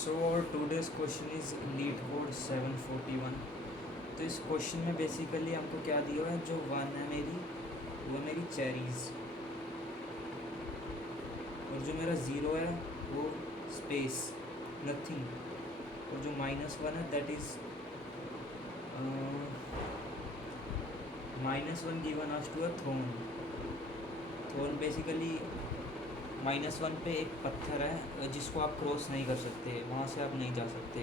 सो और today's question is leet code 741। तो इस क्वेश्चन में बेसिकली हमको क्या दिया हुआ है, जो वन है मेरी वो है मेरी चेरीज़, और जो मेरा ज़ीरो है वो स्पेस नथिंग, और जो -1 है that is -1 given us to a throne. Throne basically -1 पे एक पत्थर है जिसको आप क्रॉस नहीं कर सकते, वहाँ से आप नहीं जा सकते।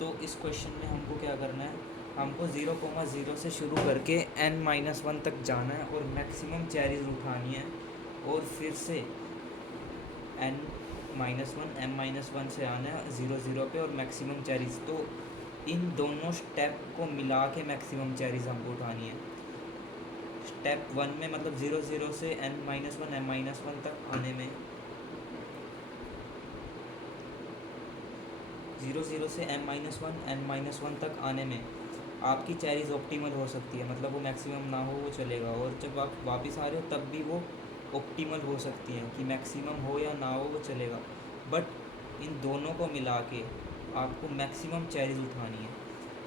तो इस क्वेश्चन में हमको क्या करना है, हमको 0,0 से शुरू करके n-1 तक जाना है और मैक्सिमम चेरीज उठानी है, और फिर से n-1 m-1 से आना है 0,0 पे और मैक्सिमम चेरीज। तो इन दोनों स्टेप को मिला के मैक्सिमम चेरीज हमको उठानी है। स्टेप 1 में मतलब 0,0 से n-1 m-1 तक आने में 0,0 से m-1 n-1 तक आने में आपकी चेरीज ऑप्टिमल हो सकती है, मतलब वो मैक्सिमम ना हो वो चलेगा, और जब आप वापस आ रहे हो तब भी वो ऑप्टिमल हो सकती हैं कि मैक्सिमम हो या ना हो वो चलेगा। बट इन दोनों को मिला के आपको मैक्सिमम चेरीज उठानी है।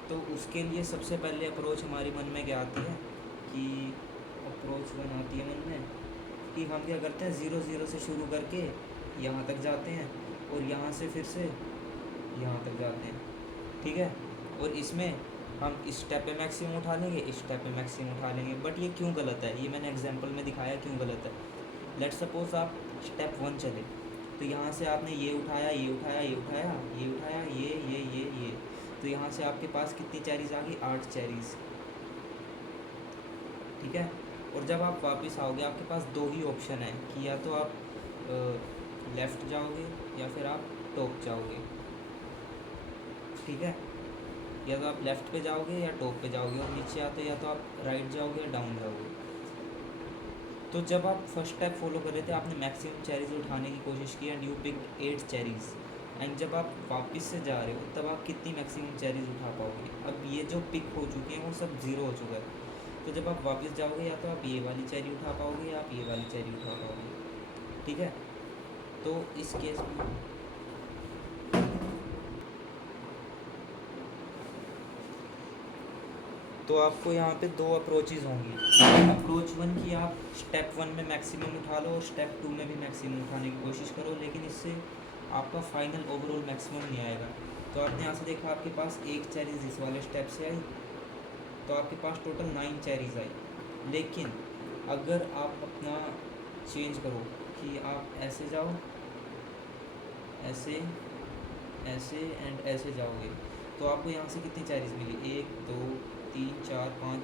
तो उसके लिए सबसे पहले अप्रोच हमारे मन में क्या आती है कि अप्रोच बनाती है मन में कि हम क्या करते हैं, 0,0 से शुरू करके यहाँ तक जाते हैं और यहाँ से फिर से यहाँ तक जाते हैं, ठीक है। और इसमें हम इस स्टेप पे मैक्सिमम उठा लेंगे, इस स्टेप पे मैक्सिमम उठा लेंगे। बट ये क्यों गलत है, ये मैंने एग्जांपल में दिखाया क्यों गलत है। लेट्स सपोज आप स्टेप 1 चले, तो यहाँ से आपने ये उठाया, ये उठाया, ये उठाया, ये उठाया, ये, तो यहाँ से आपके पास कितनी चेरीज आ गई, 8 चेरीज, ठीक है। और जब आप वापस आओगे आपके पास दो ही ऑप्शन है कि या तो आप लेफ़्ट जाओगे या फिर आप टॉप जाओगे, ठीक है। या तो आप लेफ़्ट पे जाओगे या टॉप पे जाओगे, और नीचे आते या तो आप राइट जाओगे या डाउन जाओगे। तो जब आप फर्स्ट स्टेप फॉलो कर रहे थे आपने मैक्सिमम चेरीज उठाने की कोशिश की and you pick 8 cherries, and जब आप वापस से जा रहे हो तब आप कितनी मैक्सिमम चेरीज उठा पाओगे। अब ये जो पिक हो चुकी हैं वो सब ज़ीरो हो चुका है। तो जब आप वापस जाओगे या तो आप ये वाली चेरी उठा पाओगे या आप ये वाली चेरी उठा पाओगे, ठीक है। तो इस केस में तो आपको यहाँ पे दो अप्रोचेज़ होंगी। अप्रोच 1 की आप स्टेप 1 में मैक्सिमम उठा लो और स्टेप 2 में भी मैक्सिमम उठाने की कोशिश करो, लेकिन इससे आपका फाइनल ओवरऑल मैक्सिमम नहीं आएगा। तो आपने यहाँ से देखा आपके पास एक चेरीज इस वाले स्टेप से आई, तो आपके पास टोटल 9 चेरीज आई। लेकिन अगर आप अपना चेंज करो कि आप ऐसे जाओ, ऐसे, ऐसे एंड ऐसे जाओगे, तो आपको यहाँ से कितनी चेरीज मिली, 1 2 3 4 5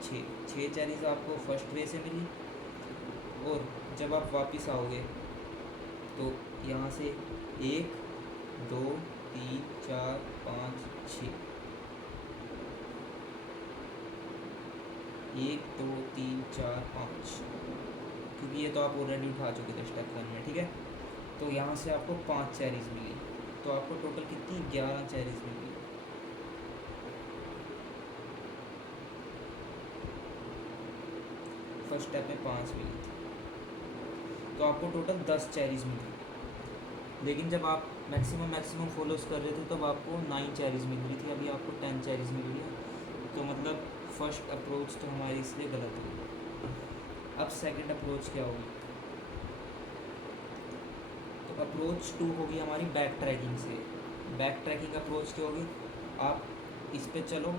6 चेरीज आपको फर्स्ट वे से मिली। और जब आप वापस आओगे तो यहाँ से 1 2 3 4 5 6, 1 2 3 4 5, क्योंकि ये तो आप ऑलरेडी उठा चुके थे स्टेप 1 में, ठीक है। तो यहाँ से आपको 5 चेरीज मिली, तो आपको टोटल कितनी 11 चेरीज मिली। फर्स्ट स्टेप में 5 मिली थी, तो आपको टोटल 10 चेरीज मिली। लेकिन जब आप मैक्सिमम फॉलोज कर रहे थे तब आपको 9 चेरीज मिल रही थी, अभी आपको 10 चेरीज मिल रही है। तो मतलब फर्स्ट अप्रोच तो हमारी इसलिए गलत हुई। अब सेकंड अप्रोच क्या होगी, तो अप्रोच 2 होगी हमारी बैक ट्रैकिंग से। बैक ट्रैकिंग अप्रोच क्या होगी, आप इस पे चलो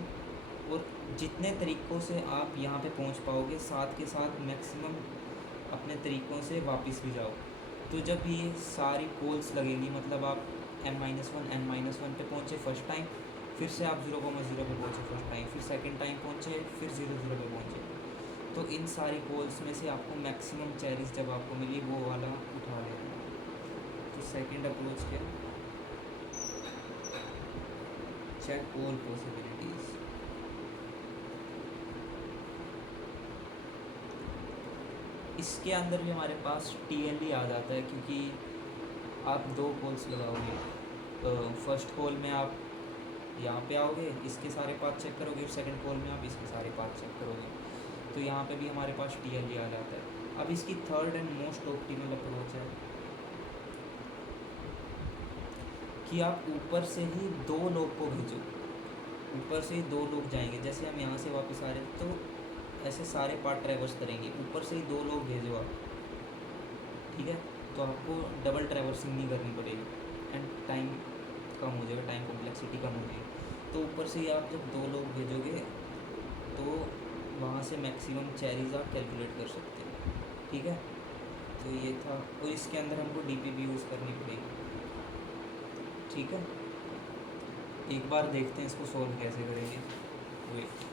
और जितने तरीक़ों से आप यहाँ पे पहुँच पाओगे साथ के साथ मैक्सिमम अपने तरीक़ों से वापस भी जाओ। तो जब ये सारी पोल्स लगेंगी, मतलब आप m-1 n-1 पे पहुँचे फर्स्ट टाइम, फिर से आप 0,0 पे पहुँचे फर्स्ट टाइम, फिर सेकंड टाइम पहुँचे, फिर 0,0 पे पहुँचे, तो इन सारी पोल्स में से आपको मैक्सिमम चेरीज जब आपको मिली वो वाला उठा लेना। तो सेकंड अप्रोच क्या, चेक ऑल पॉसिबिलिटीज़। इसके अंदर भी हमारे पास TLE आ जाता है, क्योंकि आप दो पोल्स लगाओगे। तो फर्स्ट पोल में आप यहाँ पे आओगे, इसके सारे पाथ चेक करोगे, और सेकंड पोल में आप इसके सारे पाथ चेक करोगे। तो यहाँ पे भी हमारे पास TLE आ जाता है। अब इसकी third and most optimal approach है कि आप ऊपर से ही 2 लोग को भेजो, ऊपर से ही 2 लोग जाएंगे। जैसे हम यहाँ से वापस आ रहे थे तो ऐसे सारे पार्ट ट्रैवर्स करेंगे, ऊपर से ही 2 लोग भेजो आप, ठीक है। तो आपको डबल ट्रैवर्सिंग नहीं करनी पड़ेगी एंड टाइम कम हो जाएगा, टाइम कॉम्प्लेक्सिटी कम हो जाएगी। तो ऊपर से ही आप जब 2 लोग भेजोगे तो वहाँ से मैक्सिमम चेरीज़ आप कैलकुलेट कर सकते हो, ठीक है। तो ये था, और इसके अंदर हमको डीपीपी यूज़ करनी पड़ेगी, ठीक है। एक बार देखते हैं इसको सॉल्व कैसे करेंगे। वेट